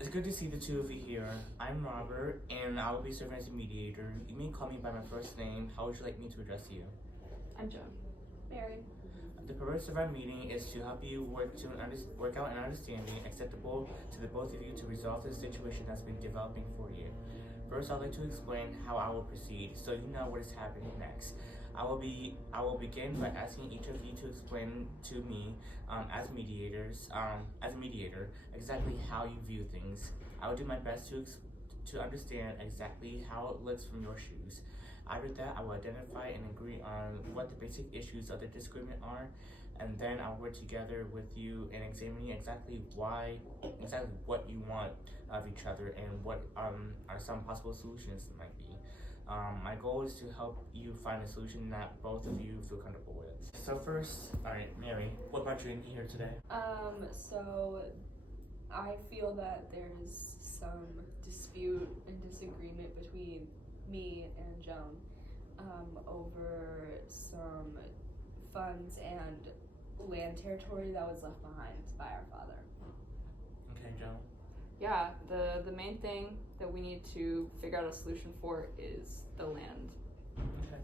It's good to see the two of you here. I'm Robert, and I will be serving as a mediator. You may call me by my first name. How would you like me to address you? I'm Joan. Mary. The purpose of our meeting is to help you work out an understanding acceptable to the both of you to resolve the situation that's been developing for you. First, I'd like to explain how I will proceed, so you know what is happening next. I will begin by asking each of you to explain to me, as a mediator, exactly how you view things. I will do my best to understand exactly how it looks from your shoes. After that, I will identify and agree on what the basic issues of the disagreement are, and then I'll work together with you in examining exactly what you want of each other and what are some possible solutions that might be. My goal is to help you find a solution that both of you feel comfortable with. So first, alright, Mary, what brought you in here today? So I feel that there's some dispute and disagreement between me and Joan over some funds and land territory that was left behind by our father. Okay, Joan. Yeah, the main thing that we need to figure out a solution for is the land. Okay.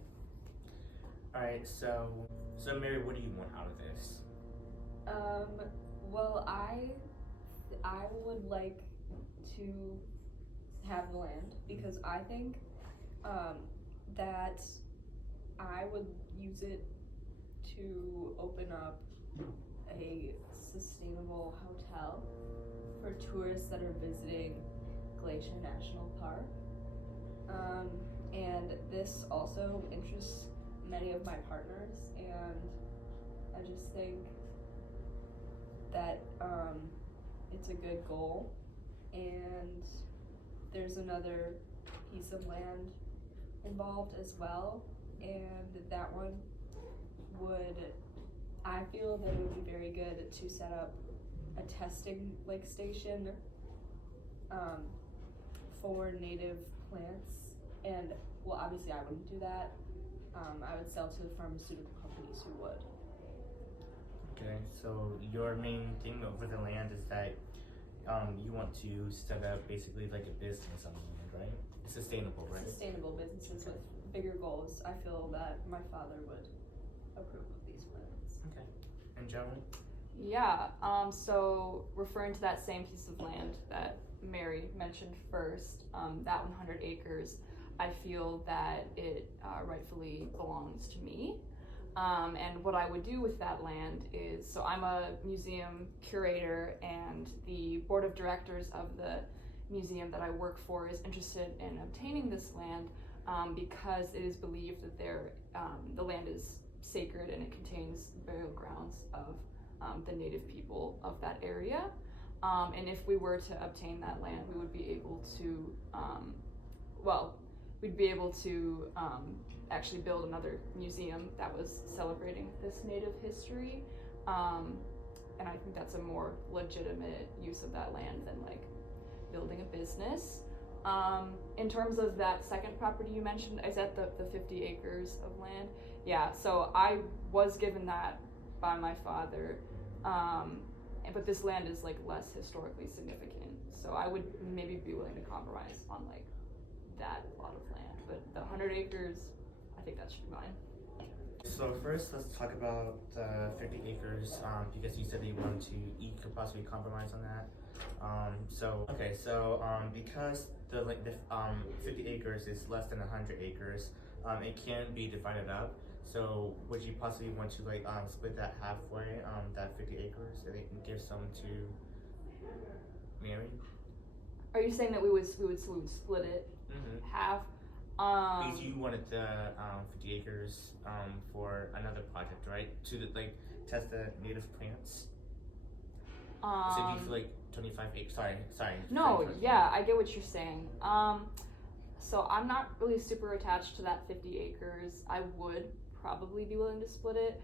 Alright, so Mary, what do you want out of this? Well, I would like to have the land because I think that I would use it to open up a sustainable hotel for tourists that are visiting Glacier National Park. And this also interests many of my partners, and I just think that it's a good goal. And there's another piece of land involved as well, and that one I feel that it would be very good to set up a testing station for native plants, and well, obviously I wouldn't do that. I would sell to the pharmaceutical companies who would. Okay, so your main thing over the land is that you want to set up basically like a business on the land, right? It's sustainable, right? Sustainable businesses with bigger goals. I feel that my father would approve of these plans. Okay. And Joan? Yeah, so referring to that same piece of land that Mary mentioned first, that 100 acres, I feel that it rightfully belongs to me. And what I would do with that land is, so I'm a museum curator, and the board of directors of the museum that I work for is interested in obtaining this land because it is believed that the land is sacred and it contains burial grounds of the native people of that area. And if we were to obtain that land, we would be able to, actually build another museum that was celebrating this native history. And I think that's a more legitimate use of that land than building a business. In terms of that second property you mentioned, is that the 50 acres of land? Yeah, so I was given that by my father, but this land is less historically significant. So I would maybe be willing to compromise on that plot of land, but the 100 acres, I think that should be mine. So first, let's talk about the 50 acres, because you said that you could possibly compromise on that. Because the 50 acres is less than 100 acres, it can be divided up. So would you possibly want to split that halfway, that 50 acres, and they can give some to Mary? Are you saying that we would split it half? Because you wanted the 50 acres for another project, right? To test the native plants. So do you feel 25 acres? Sorry. No, yeah, I get what you're saying. So I'm not really super attached to that 50 acres. I would probably be willing to split it.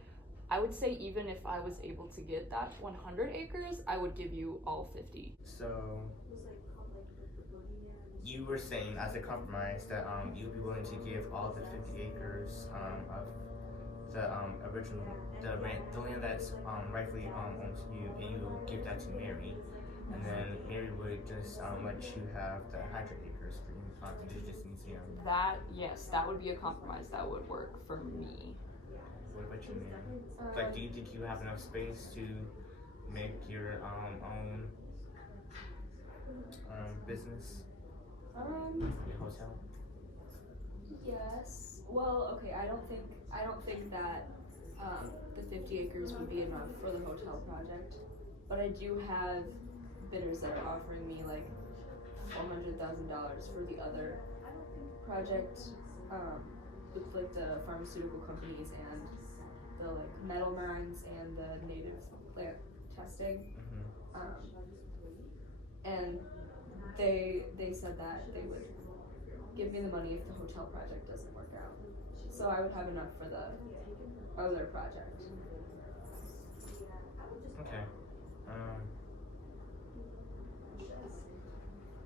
I would say even if I was able to get that 100 acres, I would give you all 50. So you were saying as a compromise that you'd be willing to give all the 50 acres of the land that's rightfully owned to you, and you give that to Mary, and then Mary would just let you have the 100 acres for the Indigenous Museum? Yes, that would be a compromise that would work for me. What about you, Mary? Like, do you think you have enough space to make your own business, your hotel? Yes. Well, okay. I don't think that the 50 acres would be enough for the hotel project, but I do have bidders that are offering me like $400,000 for the other project, with like the pharmaceutical companies and the like metal mines and the native plant testing. And they said that they would give me the money if the hotel project doesn't work out. So I would have enough for the other project. Okay.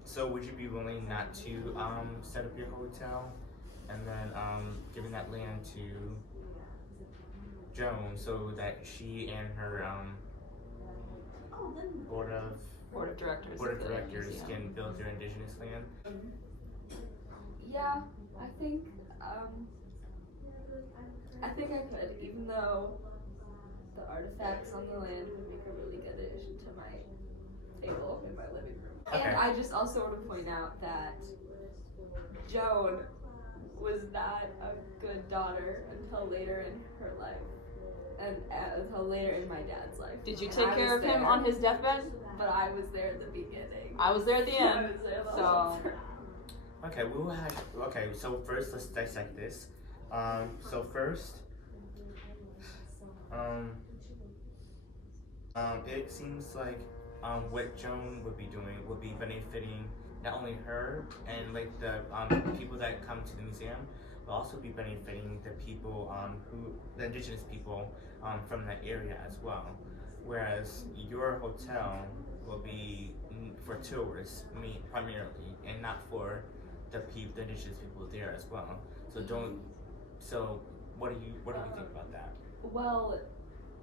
So would you be willing not to set up your hotel and then giving that land to Joan so that she and her board of directors can build their indigenous land? Yeah, I think I could, even though the artifacts on the land would make a really good addition to my table in my living room. Okay. And I just also want to point out that Joan was not a good daughter until later in her life, and until later in my dad's life. Did you And take I care was of him there, on his deathbed? But I was there at the beginning. I was there at the I end. was there the So whole time. Okay, we will have. Okay, so first let's dissect this. So first, it seems like what Joan would be doing would be benefiting not only her and like the people that come to the museum, but also be benefiting the people the indigenous people from that area as well. Whereas your hotel will be for tourists, primarily, and not for the indigenous people there as well. So So what do you think about that? Well,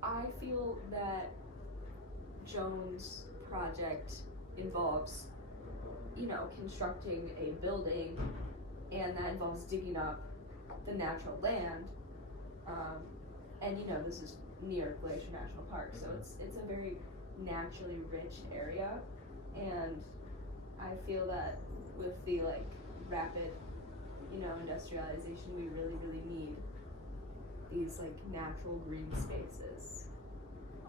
I feel that Joan's project involves, constructing a building, and that involves digging up the natural land. And this is near Glacier National Park, so it's a very naturally rich area, and I feel that with the rapid, industrialization, we really, really need these natural green spaces.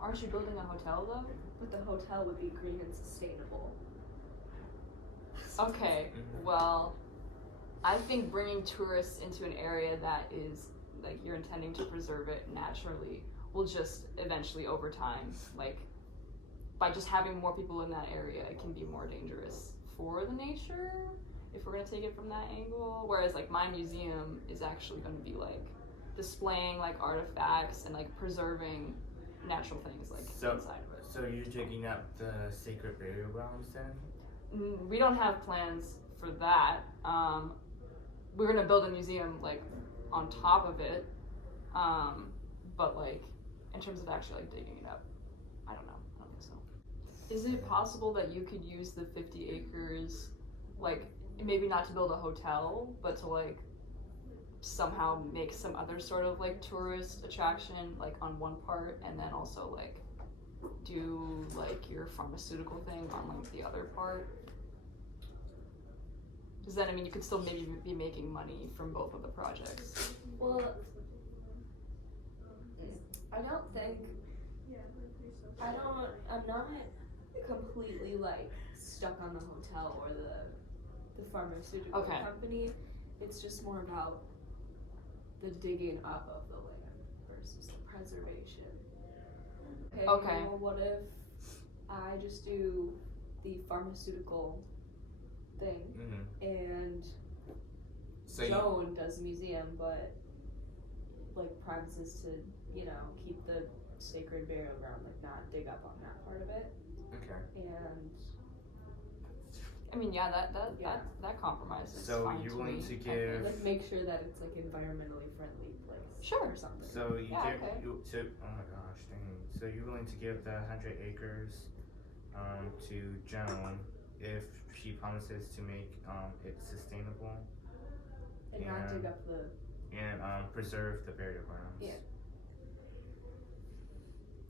aren't you building a hotel though? But the hotel would be green and sustainable. Okay, well, I think bringing tourists into an area that is you're intending to preserve it naturally will just eventually over time, by just having more people in that area, it can be more dangerous for the nature if we're gonna take it from that angle. Whereas my museum is actually gonna be displaying artifacts and preserving natural things inside of it. So you're digging up the sacred burial grounds then? We don't have plans for that. We're gonna build a museum on top of it, but in terms of actually digging it up, I don't know. I don't think so. Is it possible that you could use the 50 acres, maybe not to build a hotel, but to somehow make some other sort of tourist attraction on one part, and then also do your pharmaceutical thing on the other part? Because then, you could still maybe be making money from both of the projects. Well, I'm not completely stuck on the hotel or the pharmaceutical company. It's just more about the digging up of the land versus the preservation. Okay. Well, what if I just do the pharmaceutical thing, and so Joan does museum, but promises to keep the sacred burial ground, not dig up on that part of it. Okay. And that compromise is so fine you're to willing me, to give make sure that it's environmentally friendly place. Sure. Or something. So you Yeah, give okay. oh my gosh, dang. So you're willing to give the 100 acres to Joan if she promises to make it sustainable And not dig up the. and preserve the burial grounds. Yeah.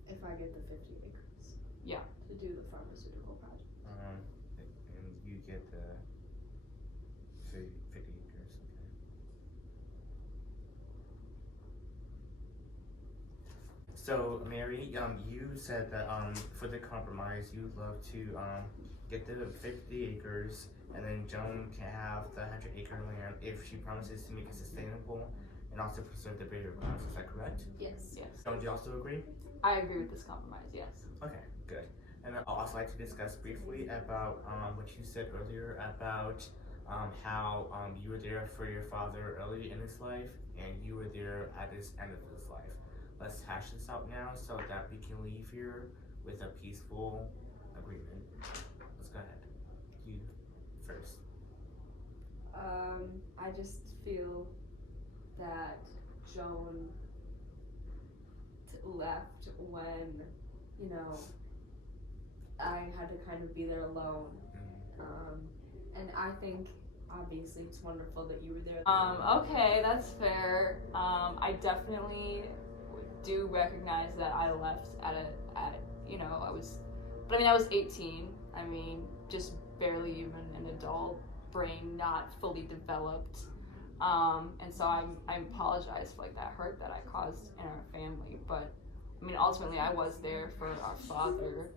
If I get the 50 acres. Yeah. To do the pharmaceutical project. And you get the 50 acres. Okay. So Mary, you said that for the compromise, you'd love to get the 50 acres, and then Joan can have the 100-acre land if she promises to make it sustainable and also preserve the burial grounds. Is that correct? Yes. Yes. Joan, do you also agree? I agree with this compromise, yes. Okay, good. And I'd also like to discuss briefly about what you said earlier about how you were there for your father early in his life and you were there at his end of his life. Let's hash this out now so that we can leave here with a peaceful agreement. Let's go ahead. You first. I just feel that Joan left when, you know, I had to kind of be there alone. And I think obviously it's wonderful that you were there. Okay, that's fair. I definitely do recognize that I left at I was 18. I mean, just barely even an adult, brain not fully developed. And so I apologize for like that hurt that I caused in our family. But I mean, ultimately I was there for our father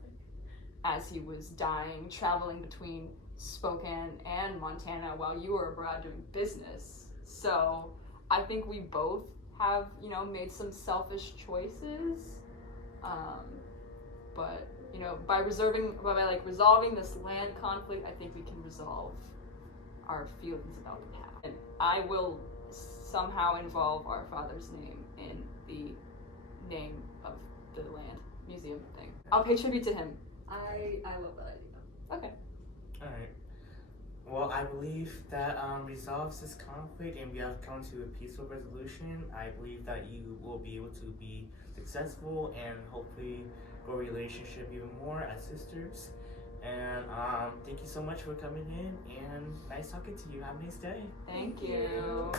as he was dying, traveling between Spokane and Montana while you were abroad doing business. So I think we both have, made some selfish choices. But by resolving this land conflict, I think we can resolve our feelings about the past. And I will somehow involve our father's name in the name of the land museum thing. I'll pay tribute to him. I love that idea. Okay. Alright. Well, I believe that resolves this conflict and we have come to a peaceful resolution. I believe that you will be able to be successful and hopefully grow a relationship even more as sisters. And thank you so much for coming in and nice talking to you. Have a nice day. Thank you.